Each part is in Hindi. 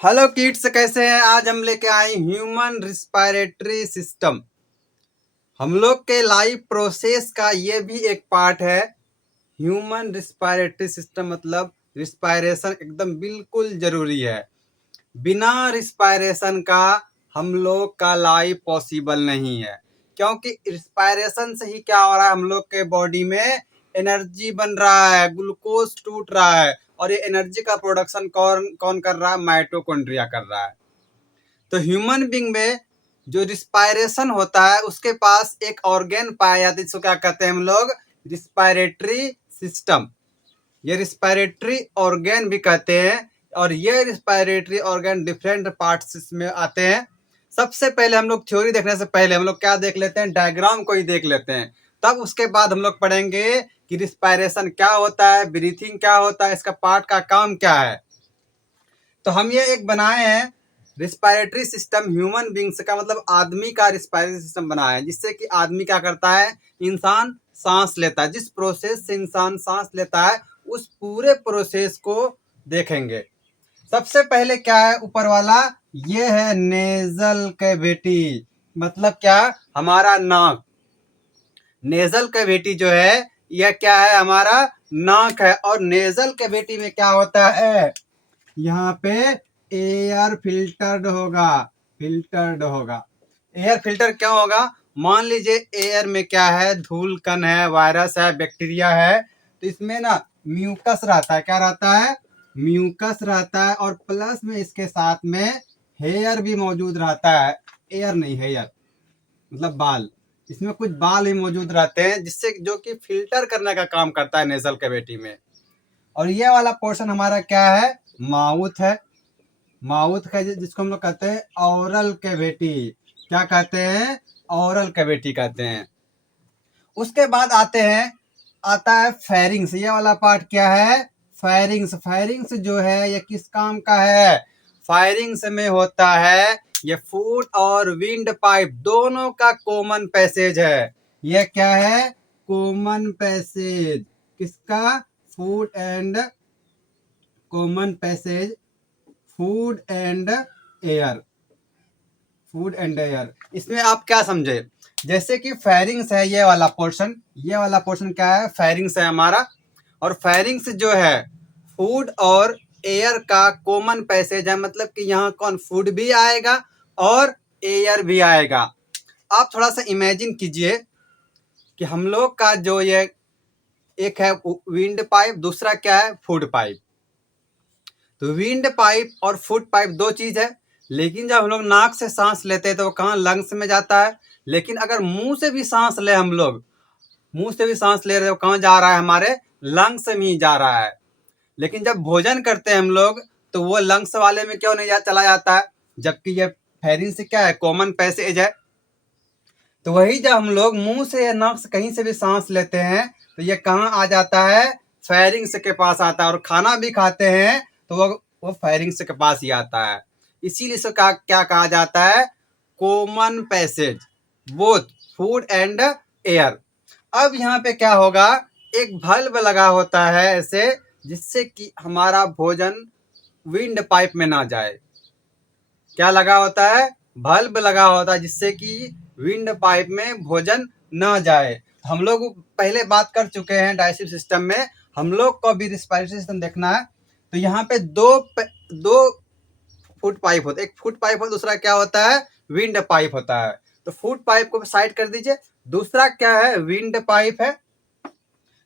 हेलो किड्स, कैसे हैं? आज हम लेके आए ह्यूमन रिस्पायरेटरी सिस्टम। हम लोग के लाइफ प्रोसेस का ये भी एक पार्ट है। ह्यूमन रिस्पायरेटरी सिस्टम मतलब रिस्पायरेशन एकदम बिल्कुल जरूरी है। बिना रिस्पायरेशन का हम लोग का लाइफ पॉसिबल नहीं है, क्योंकि रिस्पायरेशन से ही क्या हो रहा है, हम लोग के बॉडी में एनर्जी बन रहा है, ग्लूकोज टूट रहा है, और ये एनर्जी का प्रोडक्शन कौन कौन कर रहा है? माइटोकॉन्ड्रिया कर रहा है। तो ह्यूमन बींग में जो रिस्पायरेशन होता है उसके पास एक ऑर्गेन पाया जाता है, जिसको क्या कहते हैं हम लोग? Respiratory system. ये रिस्पायरेटरी ऑर्गेन भी कहते हैं, और ये रिस्पायरेटरी ऑर्गन डिफरेंट पार्ट्स में आते हैं। सबसे पहले हम लोग थ्योरी देखने से पहले हम लोग क्या देख लेते हैं? डायग्राम को ही देख लेते हैं। तब उसके बाद हम लोग पढ़ेंगे कि रिस्पायरेशन क्या होता है, ब्रीथिंग क्या होता है, इसका पार्ट का काम क्या है। तो हम ये एक बनाए हैं रिस्पायरेटरी सिस्टम। ह्यूमन बींग्स का मतलब आदमी का रिस्पायरेटरी सिस्टम बनाया है, जिससे कि आदमी क्या करता है? इंसान सांस लेता है। जिस प्रोसेस से इंसान सांस लेता है उस पूरे प्रोसेस को देखेंगे। सबसे पहले क्या है? ऊपर वाला ये है नेजल कैविटी। मतलब क्या? हमारा नाक। नेजल कैविटी जो है यह क्या है? हमारा नाक है। और नेजल कैविटी में क्या होता है? यहाँ पे एयर फिल्टर्ड होगा। एयर फिल्टर क्यों होगा? मान लीजिए एयर में क्या है? धूल कण है, वायरस है, बैक्टीरिया है। तो इसमें ना म्यूकस रहता है। क्या रहता है? म्यूकस रहता है। और प्लस में इसके साथ में हेयर भी मौजूद रहता है। एयर नहीं, हेयर मतलब बाल। इसमें कुछ बाल भी मौजूद रहते हैं, जिससे जो कि फिल्टर करने का काम करता है नेजल कैविटी में। और ये वाला पोर्शन हमारा क्या है? माउथ है। माउथ का जिसको हम लोग कहते हैं ऑरल कैविटी। क्या कहते हैं? ऑरल कैविटी कहते हैं। उसके बाद आता है फेरिंग्स। ये वाला पार्ट क्या है? फेरिंग्स जो है ये किस काम का है? फेरिंग्स में होता है ये फूड और विंड पाइप दोनों का कॉमन पैसेज है। ये क्या है? Common passage. किसका? Food and common passage. Food and air. इसमें आप क्या समझे? जैसे कि फेरिंग्स है ये वाला पोर्शन। क्या है? फेरिंग्स है हमारा। और फेरिंग्स जो है फूड और एयर का कॉमन पैसेज है। मतलब कि यहाँ कौन? फूड भी आएगा और एयर भी आएगा। आप थोड़ा सा इमेजिन कीजिए कि हम लोग का जो ये एक है विंड पाइप, दूसरा क्या है? Food pipe. तो विंड पाइप और फूड पाइप दो चीज है। लेकिन जब हम लोग नाक से सांस लेते हैं तो वो कहाँ? लंग्स में जाता है। लेकिन अगर मुंह से भी सांस ले हम लोग, मुंह से भी सांस ले रहे हो, कहाँ जा रहा है? हमारे लंग्स में ही जा रहा है। लेकिन जब भोजन करते हैं हम लोग तो वो लंग्स वाले में क्यों नहीं चला जाता है? जबकि ये फेरिंग से क्या है? कॉमन पैसेज है। तो वही जब हम लोग मुंह से या नाक से कहीं से भी सांस लेते हैं तो ये कहाँ आ जाता है? फेरिंग्स के पास आता है। और खाना भी खाते हैं तो वो फेरिंग्स के पास ही आता है। इसीलिए इसको क्या कहा जाता है? Common passage, both food and air. अब यहाँ पे क्या होगा? एक बल्ब लगा होता है ऐसे, जिससे कि हमारा भोजन विंड पाइप में ना जाए। क्या लगा होता है? बल्ब लगा होता है, जिससे कि विंड पाइप में भोजन ना जाए। हम लोग पहले बात कर चुके हैं डाइजेस्टिव सिस्टम में। हम लोग को भी रिस्पायरेटरी सिस्टम देखना है। तो यहाँ पे दो फूड पाइप होता है। एक फूड पाइप और दूसरा क्या होता है? विंड पाइप होता है। तो फूड पाइप को साइड कर दीजिए। दूसरा क्या है? विंड पाइप है।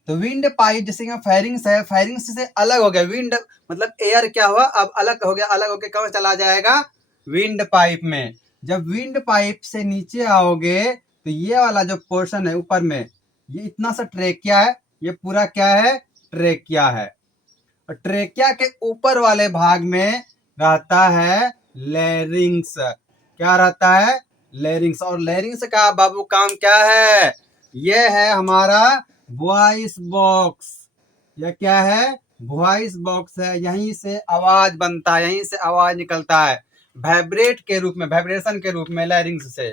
तो विंड पाइप जैसे कि फायरिंग्स है, फायरिंग्स से अलग हो गया। विंड मतलब एयर क्या हुआ? अब अलग हो गया। अलग होके कहाँ चला जाएगा? विंड पाइप में। जब विंड पाइप से नीचे आओगे तो ये वाला जो पोर्शन है ऊपर में, ये इतना सा ट्रेकिया है। ये पूरा क्या है? ट्रेकिया है। और ट्रेकिया के ऊपर वाले भाग में रहता है लैरिंग्स। क्या रहता है? लैरिंग्स। और लैरिंग्स का बाबू काम क्या है? ये है हमारा वॉइस बॉक्स। यह क्या है? वॉइस बॉक्स है। यहीं से आवाज बनता है, यहीं से आवाज निकलता है वाइब्रेट के रूप में, वाइब्रेशन के रूप में लैरिंग्स से।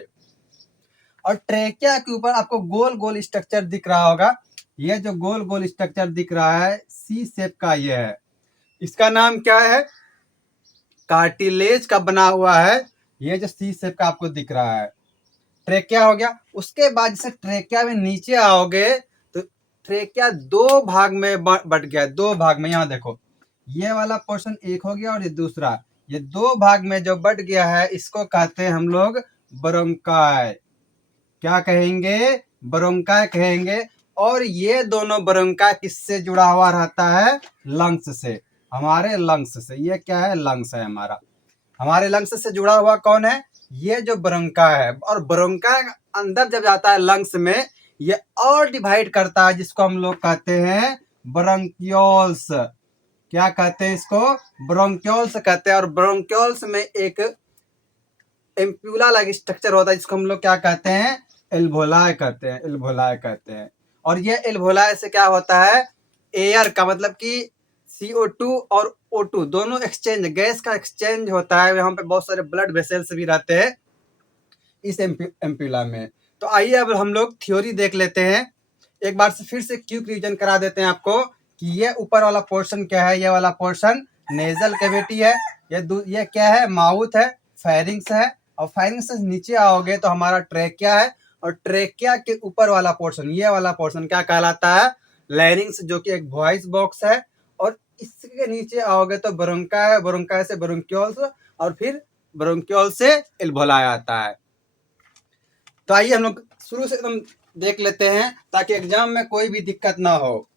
और ट्रेकिया के ऊपर आपको गोल गोल स्ट्रक्चर दिख रहा होगा। ये जो गोल गोल स्ट्रक्चर दिख रहा है सी शेप का ये है। इसका नाम क्या है? कार्टिलेज का बना हुआ है, ये जो सी शेप का आपको दिख रहा है ट्रेकिया हो गया। उसके बाद जैसे ट्रेकिया में नीचे आओगे तो ट्रेकिया दो भाग में बट गया, दो भाग में। यहाँ देखो ये वाला पोर्शन एक हो गया और ये दूसरा, ये दो भाग में जो बट गया है इसको कहते हैं हम लोग ब्रोंकाई। क्या कहेंगे? ब्रोंकाई कहेंगे। और ये दोनों ब्रोंकाई किससे जुड़ा हुआ रहता है? लंग्स से, हमारे लंग्स से। ये क्या है? लंग्स है हमारा। हमारे लंग्स से जुड़ा हुआ कौन है? ये जो ब्रोंकाई है। और ब्रोंकाई अंदर जब जाता है लंग्स में, ये और डिवाइड करता है, जिसको हम लोग कहते हैं ब्रोंक्यूल्स। क्या कहते हैं इसको? ब्रोंक्यूल्स कहते हैं। और ब्रोंक्यूल्स में एक एम्प्यूला लाइक स्ट्रक्चर होता है, जिसको हम लोग क्या कहते हैं? एल्वोलाई कहते हैं, एल्वोलाई कहते हैं। और ये एल्वोलाई से क्या होता है? एयर का मतलब कि CO2 और O2 दोनों एक्सचेंज, गैस का एक्सचेंज होता है। यहाँ पे बहुत सारे ब्लड वेसल्स भी रहते हैं इस एम्प्यूला में। तो आइए अब हम लोग थ्योरी देख लेते हैं। एक बार से फिर से क्विक रिवीजन करा देते हैं आपको कि ये ऊपर वाला पोर्शन क्या है। ये वाला पोर्शन नेजल कैविटी है। ये क्या है? माउथ है, फेरिंग्स है। और फेरिंग्स से नीचे आओगे तो हमारा ट्रेकिया है। और ट्रेकिया के ऊपर वाला पोर्शन, ये वाला पोर्शन क्या कहलाता है? लैरिंग्स, जो कि एक वॉइस बॉक्स है। और इसके नीचे आओगे तो ब्रोंकाई है, ब्रोंकाई से ब्रोंक्यूल्स, और फिर ब्रोंक्यूल से एल्वोलाई आता है। तो आइए हम लोग शुरू से एकदम देख लेते हैं ताकि एग्जाम में कोई भी दिक्कत ना हो।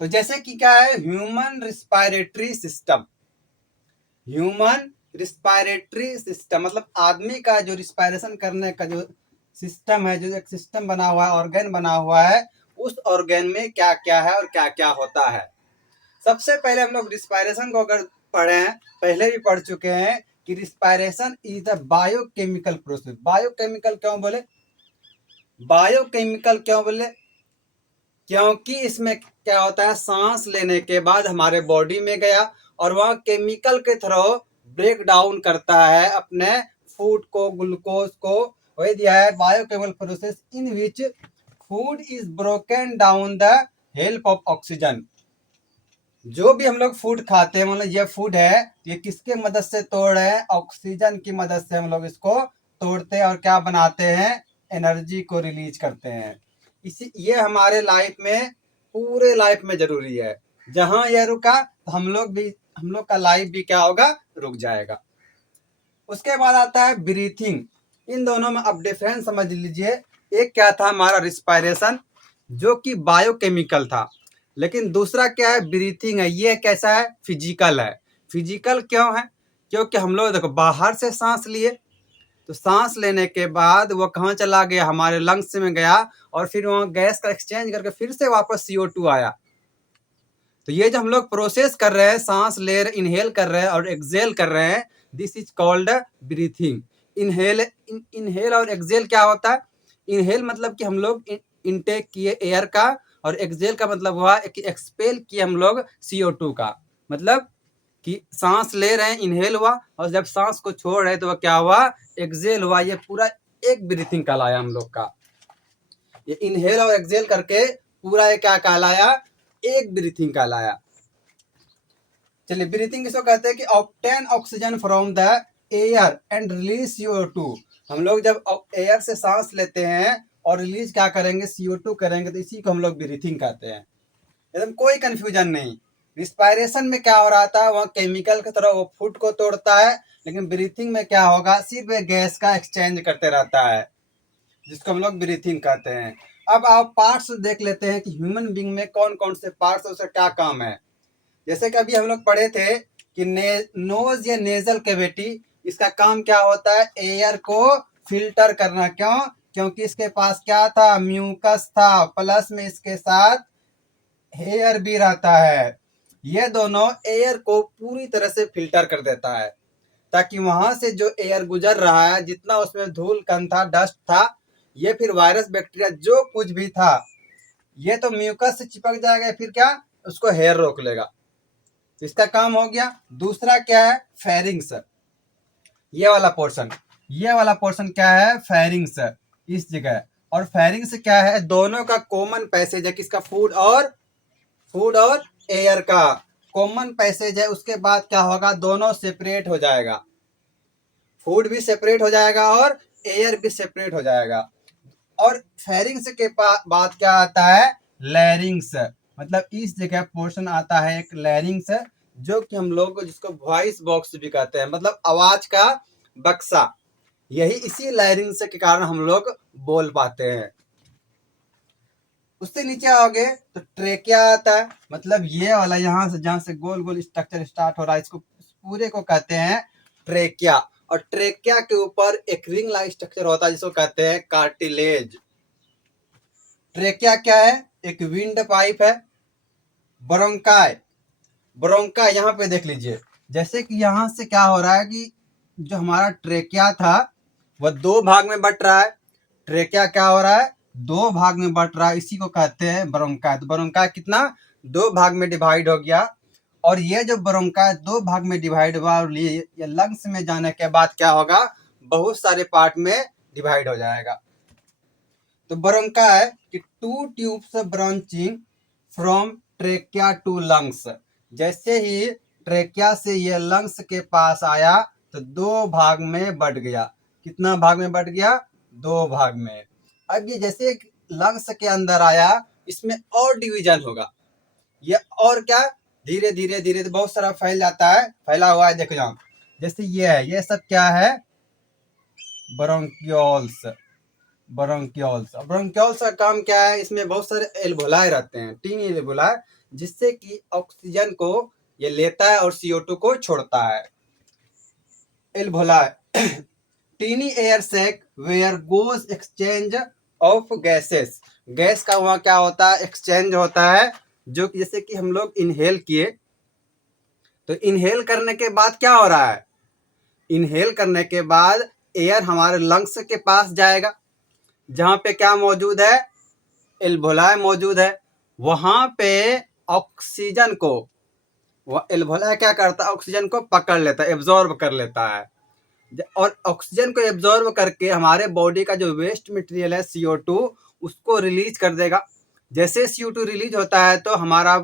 तो जैसे कि क्या है? Human respiratory system. Human respiratory system मतलब आदमी का जो रिस्पायरेशन करने का जो सिस्टम है, जो एक सिस्टम बना हुआ है, ऑर्गन बना हुआ है, उस ऑर्गन में क्या क्या है और क्या क्या होता है। सबसे पहले हम लोग रिस्पायरेशन को अगर पढ़े हैं, पहले भी पढ़ चुके हैं कि respiration is the biochemical process. Biochemical क्यों बोले? बायोकेमिकल क्यों बोले? क्योंकि इसमें क्या होता है? सांस लेने के बाद हमारे बॉडी में गया और वह केमिकल के थ्रू ब्रेक डाउन करता है अपने फूड को, ग्लूकोज को। वही दिया है biochemical process in which food is broken down the help of oxygen. जो भी हम लोग फूड खाते हैं, मतलब ये फूड है, ये किसके मदद से तोड़ रहे हैं? ऑक्सीजन की मदद से हम लोग इसको तोड़ते हैं और क्या बनाते हैं? एनर्जी को रिलीज करते हैं। इसी ये हमारे लाइफ में, पूरे लाइफ में जरूरी है। जहां यह रुका तो हम लोग का लाइफ भी क्या होगा? रुक जाएगा। उसके बाद आता है ब्रीथिंग। इन दोनों में अब डिफरेंस समझ लीजिए। एक क्या था? हमारा रिस्पायरेशन, जो कि बायोकेमिकल था। लेकिन दूसरा क्या है? ब्रीथिंग है। ये कैसा है? फिजिकल है। फिजिकल क्यों है? क्योंकि हम लोग देखो बाहर से सांस लिए, तो सांस लेने के बाद वो कहाँ चला गया? हमारे लंग्स में गया और फिर वहाँ गैस का एक्सचेंज करके फिर से वापस CO2 आया। तो ये जो हम लोग प्रोसेस कर रहे हैं, सांस ले रहे, इनहेल कर रहे हैं और एक्सेल कर रहे हैं, this is called breathing. Inhale और एक्सेल क्या होता है? इनहेल मतलब कि हम लोग इनटेक किए एयर का, और एक्सेल का मतलब हुआ कि एक्सपेल किए हम लोग CO2 का। मतलब कि सांस ले रहे हैं, इनहेल हुआ, और जब सांस को छोड़ रहे तो वह क्या हुआ? एक्सेल हुआ। ये पूरा एक ब्रीथिंग कहलाया हम लोग का। ये इनहेल और एक्सेल करके पूरा ये क्या कहलाया? एक ब्रीथिंग कहलाया। चलिए, ब्रीथिंग किसको कहते हैं? कि obtain oxygen from the air and release CO2। हम लोग जब एयर से सांस लेते हैं और रिलीज क्या करेंगे? CO2 करेंगे, तो इसी को हम लोग ब्रीथिंग कहते हैं। एकदम कोई कंफ्यूजन नहीं। रिस्पायरेशन में क्या हो रहा था? वहाँ केमिकल की तरह वो फूड को तोड़ता है, लेकिन ब्रीथिंग में क्या होगा? सिर्फ गैस का एक्सचेंज करते रहता है, जिसको हम लोग ब्रीथिंग कहते हैं। अब आप पार्ट्स देख लेते हैं कि ह्यूमन बींग में कौन कौन से पार्ट्स, उसका क्या काम है। जैसे कि अभी हम लोग पढ़े थे कि नोज या नेजल कैविटी, इसका काम क्या होता है? एयर को फिल्टर करना। क्यों? क्योंकि इसके पास क्या था? म्यूकस था, प्लस में इसके साथ एयर भी रहता है। ये दोनों एयर को पूरी तरह से फिल्टर कर देता है, ताकि वहां से जो एयर गुजर रहा है, जितना उसमें धूल कण था, डस्ट था, ये फिर वायरस, बैक्टीरिया, जो कुछ भी था, ये तो म्यूकस से चिपक जाएगा, फिर क्या? उसको हेयर रोक लेगा। इसका काम हो गया। दूसरा क्या है? फेरिंग्स। ये वाला पोर्शन, ये वाला पोर्शन क्या है? फेरिंग्स, इस जगह। और फेरिंग्स क्या है? दोनों का कॉमन पैसेज है। किसका? फूड और एयर का कॉमन पैसेज है उसके बाद क्या होगा, दोनों सेपरेट हो जाएगा, फूड भी सेपरेट हो जाएगा और एयर भी सेपरेट हो जाएगा। और फेरिंग्स के बाद क्या आता है, लैरिंग्स, मतलब इस जगह पोर्शन आता है एक लैरिंग्स, जो कि हम लोग जिसको वॉइस बॉक्स भी कहते हैं, मतलब आवाज का बक्सा। यही इसी लैरिंग्स के कारण हम लोग बोल पाते हैं। उससे नीचे आओगे तो ट्रेकिया आता है, मतलब ये वाला यहाँ से जहां से गोल गोल स्ट्रक्चर स्टार्ट हो रहा है, इसको पूरे को कहते हैं ट्रेकिया। और ट्रेकिया के ऊपर एक रिंग लाइक स्ट्रक्चर होता है जिसको कहते हैं कार्टिलेज। ट्रेकिया क्या है, एक विंड पाइप है। ब्रोंकाई, ब्रोंकाई यहाँ पे देख लीजिए, जैसे कि यहाँ से क्या हो रहा है कि जो हमारा ट्रेकिया था वह दो भाग में बट रहा है। ट्रेकिया क्या हो रहा है, दो भाग में बट रहा है, इसी को कहते हैं ब्रोंकाई। तो ब्रोंकाई कितना, दो भाग में डिवाइड हो गया। और ये जो ब्रोंकाई दो भाग में डिवाइड हुआ और ये लंग्स में जाने के बाद क्या होगा, बहुत सारे पार्ट में डिवाइड हो जाएगा। तो ब्रोंकाई कि two tubes branching from trachea to lungs, जैसे ही ट्रेकिया से ये लंग्स के पास आया तो दो भाग में बढ़ गया। कितना भाग में बढ़ गया, दो भाग में। अब ये जैसे लंग्स के अंदर आया, इसमें और डिवीजन होगा, ये और क्या, धीरे धीरे धीरे बहुत सारा फैल जाता है, फैला हुआ है, देखो यहाँ जैसे ये है, ये सब क्या है, ब्रोंक्यूल्स। ब्रोंक्यूल्स, ब्रोंक्यूल्स का काम क्या है, इसमें बहुत सारे एल्वोलाई रहते हैं, टीनी एल्वोलाई, जिससे कि ऑक्सीजन को ये लेता है और CO2 को छोड़ता है। Alveoli tiny air sac where goes exchange of gases, gas का वहां क्या होता है, एक्सचेंज होता है, जो जैसे कि हम लोग इनहेल किए, तो इनहेल करने के बाद क्या हो रहा है, इनहेल करने के बाद एयर हमारे लंग्स के पास जाएगा, जहां पे क्या मौजूद है, एल्वोलाई मौजूद है। वहां पे ऑक्सीजन को, वह एल्वोलाई क्या करता है, ऑक्सीजन को पकड़ लेता है, एब्जॉर्ब कर लेता है। और ऑक्सीजन को एब्जॉर्ब करके हमारे बॉडी का जो वेस्ट मटेरियल है CO2, उसको रिलीज कर देगा। जैसे CO2 रिलीज होता है तो हमारा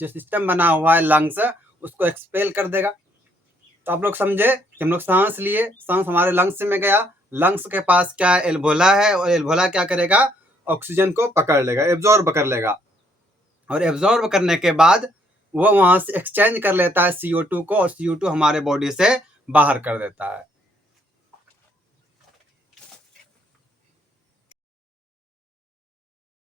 जो सिस्टम बना हुआ है लंग्स, उसको एक्सपेल कर देगा। तो आप लोग समझे कि हम लोग सांस लिए, सांस हमारे लंग्स में गया, लंग्स के पास क्या है, एल्वोला है, और एल्वोला क्या करेगा, ऑक्सीजन को पकड़ लेगा, एब्जॉर्ब कर लेगा। और एब्जॉर्ब करने के बाद वो वहां से एक्सचेंज कर लेता है CO2 को, और CO2 हमारे बॉडी से बाहर कर देता है।